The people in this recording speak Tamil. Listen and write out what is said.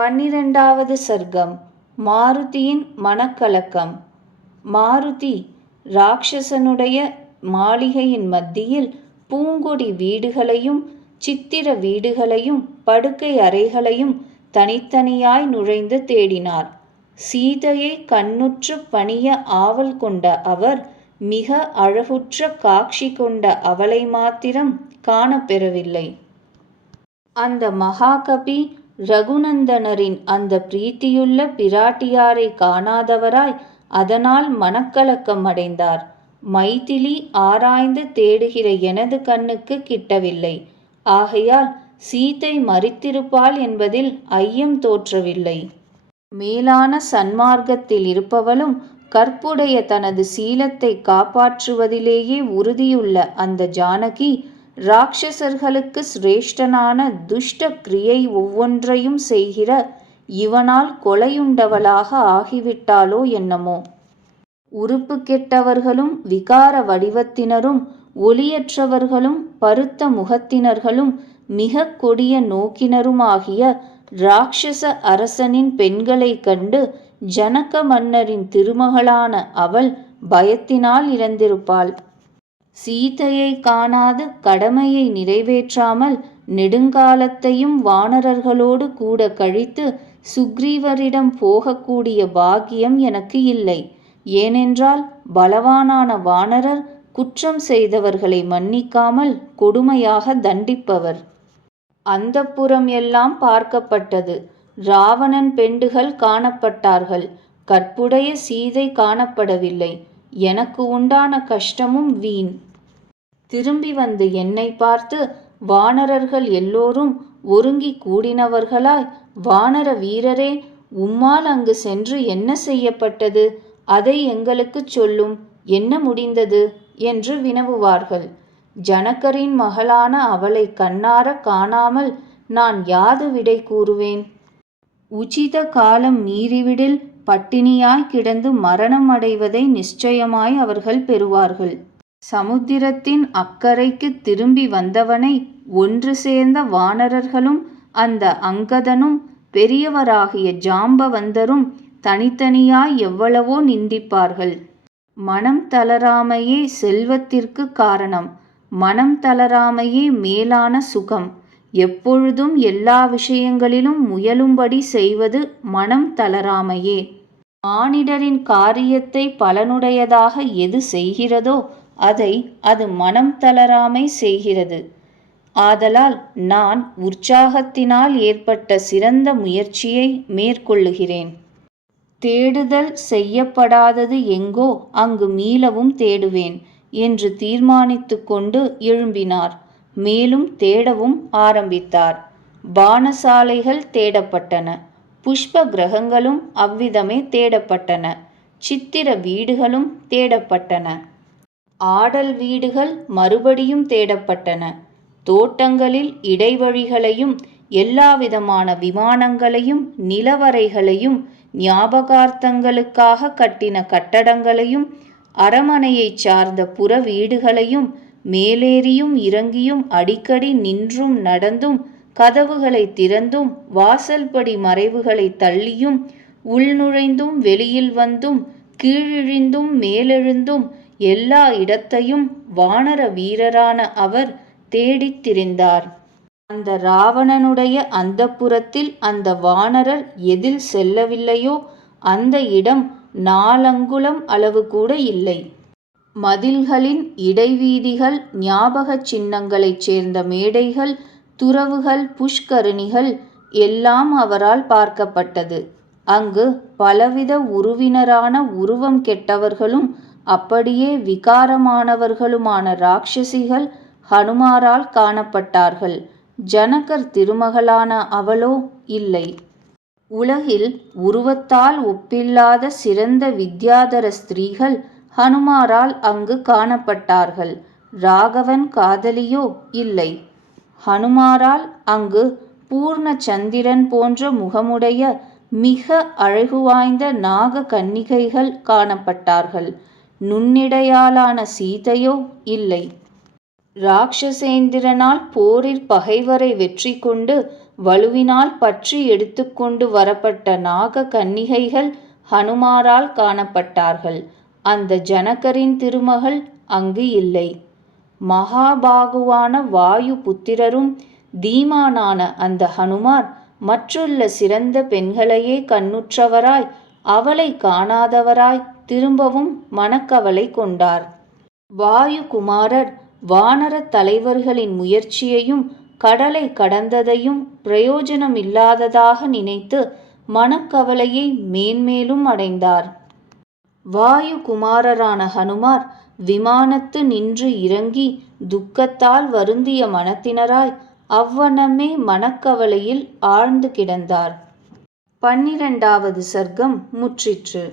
12வது சர்க்கம். மாருதியின் மனக்கலக்கம். மாருதி ராட்சசனுடைய மாளிகையின் மத்தியில் பூங்கொடி வீடுகளையும் சித்திர வீடுகளையும் படுக்கை அறைகளையும் தனித்தனியாய் நுழைந்து தேடினார். சீதையை கண்ணுற்று பணிய ஆவல் கொண்ட அவர் மிக அழகுற்ற காட்சி கொண்ட அவளை மாத்திரம் காணப்பெறவில்லை. அந்த மகாகவி ரகுநந்தனரின் அந்த பிரீத்தியுள்ள பிராட்டியாரை காணாதவராய் அதனால் மனக்கலக்கம் அடைந்தார். மைதிலி ஆராய்ந்து தேடுகிற எனது கண்ணுக்கு கிட்டவில்லை. ஆகையால் சீதை மரித்திருப்பாள் என்பதில் ஐயம் தோற்றவில்லை. மேலான சன்மார்க்கத்தில் இருப்பவளும் கற்புடைய தனது சீலத்தை காப்பாற்றுவதிலேயே உறுதியுள்ள அந்த ஜானகி ராட்சசர்களுக்கு சிரேஷ்டனான துஷ்ட கிரியை ஒவ்வொன்றையும் செய்கிற இவனால் கொலையுண்டவளாக ஆகிவிட்டாளோ என்னமோ. உறுப்பு கெட்டவர்களும் விகார வடிவத்தினரும் ஒளியற்றவர்களும் பருத்த முகத்தினர்களும் மிக கொடிய நோக்கினருமாகிய ராட்சச அரசனின் பெண்களை கண்டு ஜனக மன்னரின் திருமகளான அவள் பயத்தினால் இறந்திருப்பாள். சீதையை காணாது கடமையை நிறைவேற்றாமல் நெடுங்காலத்தையும் வானரர்களோடு கூட கழித்து சுக்ரீவரிடம் போகக்கூடிய பாக்கியம் எனக்கு இல்லை. ஏனென்றால் பலவானான வானரர் குற்றம் செய்தவர்களை மன்னிக்காமல் கொடுமையாக தண்டிப்பவர். அந்தப்புறம் எல்லாம் பார்க்கப்பட்டது. ராவணன் பெண்டுகள் காணப்பட்டார்கள். கற்புடைய சீதை காணப்படவில்லை. எனக்கு உண்டான கஷ்டமும் வீண். திரும்பி வந்து என்னை பார்த்து வானரர்கள் எல்லோரும் ஒருங்கி கூடினவர்களாய், வானர வீரரே, உம்மால் அங்கு சென்று என்ன செய்யப்பட்டது? அதை எங்களுக்குச் சொல்லும். என்ன முடிந்தது என்று வினவுவார்கள். ஜனகரின் மகளான அவளை கண்ணார காணாமல் நான் யாது விடை கூறுவேன்? உச்சித காலம் மீறிவிடில் பட்டினியாய் கிடந்து மரணம் அடைவதை நிச்சயமாய் அவர்கள் பெறுவார்கள். சமுத்திரத்தின் அக்கரைக்கு திரும்பி வந்தவனை ஒன்று சேர்ந்த வானரர்களும் அந்த அங்கதனும் பெரியவராகிய ஜாம்பவந்தரும் தனித்தனியாய் எவ்வளவோ நிந்திப்பார்கள். மனம் தளராமையே செல்வத்திற்கு காரணம். மனம் தளராமையே மேலான சுகம். எப்பொழுதும் எல்லா விஷயங்களிலும் முயலும்படி செய்வது மனம் தளராமையே. மானிடரின் காரியத்தை பலனுடையதாக எது செய்கிறதோ அதை அது மனம் தளராமை செய்கிறது. ஆதலால் நான் உற்சாகத்தினால் ஏற்பட்ட சிறந்த முயற்சியை மேற்கொள்ளுகிறேன். தேடுதல் செய்யப்படாதது எங்கோ அங்கு மீளவும் தேடுவேன் என்று தீர்மானித்து கொண்டு எழும்பினார். மேலும் தேடவும் ஆரம்பித்தார். பானசாலைகள் தேடப்பட்டன. புஷ்ப கிரகங்களும் அவ்விதமே தேடப்பட்டன. சித்திர வீடுகளும் தேடப்பட்டன. ஆடல் வீடுகள் மறுபடியும் தேடப்பட்டன. தோட்டங்களில் இடைவழிகளையும் எல்லாவிதமான விமானங்களையும் நிலவரைகளையும் ஞாபகார்த்தங்களுக்காக கட்டின கட்டடங்களையும் அரமனையைச் சார்ந்த புற வீடுகளையும் மேலேறியும் இறங்கியும் அடிக்கடி நின்றும் நடந்தும் கதவுகளை திறந்தும் வாசல்படி மறைவுகளை தள்ளியும் உள்நுழைந்தும் வெளியில் வந்தும் கீழிழிந்தும் மேலெழுந்தும் எல்லா இடத்தையும் வானர வீரரான அவர் தேடித் திரிந்தார். அந்த ராவணனுடைய அந்தப்புரத்தில் அந்த வானரர் எதில் செல்லவில்லையோ அந்த இடம் 4 அங்குலம் அளவு கூட இல்லை. மதில்களின் இடைவீதிகள், ஞாபக சின்னங்களைச் சேர்ந்த மேடைகள், துறவுகள், புஷ்கரணிகள் எல்லாம் அவரால் பார்க்கப்பட்டது. அங்கு பலவித உருவினரான உருவம் கெட்டவர்களும் அப்படியே விகாரமானவர்களுமான ராட்சசிகள் ஹனுமாரால் காணப்பட்டார்கள். ஜனகர் திருமகளான அவளோ இல்லை. உலகில் உருவத்தால் ஒப்பில்லாத சிறந்த வித்யாதர ஸ்திரீகள் ஹனுமாரால் அங்கு காணப்பட்டார்கள். ராகவன் காதலியோ இல்லை. ஹனுமாரால் அங்கு பூர்ண சந்திரன் போன்ற முகமுடைய மிக அழகு வாய்ந்த நாக கன்னிகைகள் காணப்பட்டார்கள். நுண்ணிடையாளான சீதையோ இல்லை. ராட்சசேந்திரனால் போரிற் பகைவரை வெற்றி கொண்டு வலுவினால் பற்றி எடுத்துக்கொண்டு வரப்பட்ட நாக கன்னிகைகள் ஹனுமாரால் காணப்பட்டார்கள். அந்த ஜனகரின் திருமகள் அங்கு இல்லை. மகாபாகுவான வாயு புத்திரரும் தீமானான அந்த ஹனுமார் மற்றுள்ள சிறந்த பெண்களையே கண்ணுற்றவராய் அவளை காணாதவராய் திரும்பவும் மனக்கவலை கொண்டார். வாயு குமாரர் வானரத் தலைவர்களின் முயற்சியையும் கடலை கடந்ததையும் பிரயோஜனமில்லாததாக நினைத்து மனக்கவலையை மேன்மேலும் அடைந்தார். வாயு குமாரரான ஹனுமார் விமானத்து நின்று இறங்கி துக்கத்தால் வருந்திய மனத்தினராய் அவ்வண்ணமே மனக்கவலையில் ஆழ்ந்து கிடந்தார். 12வது சர்க்கம் முற்றிற்று.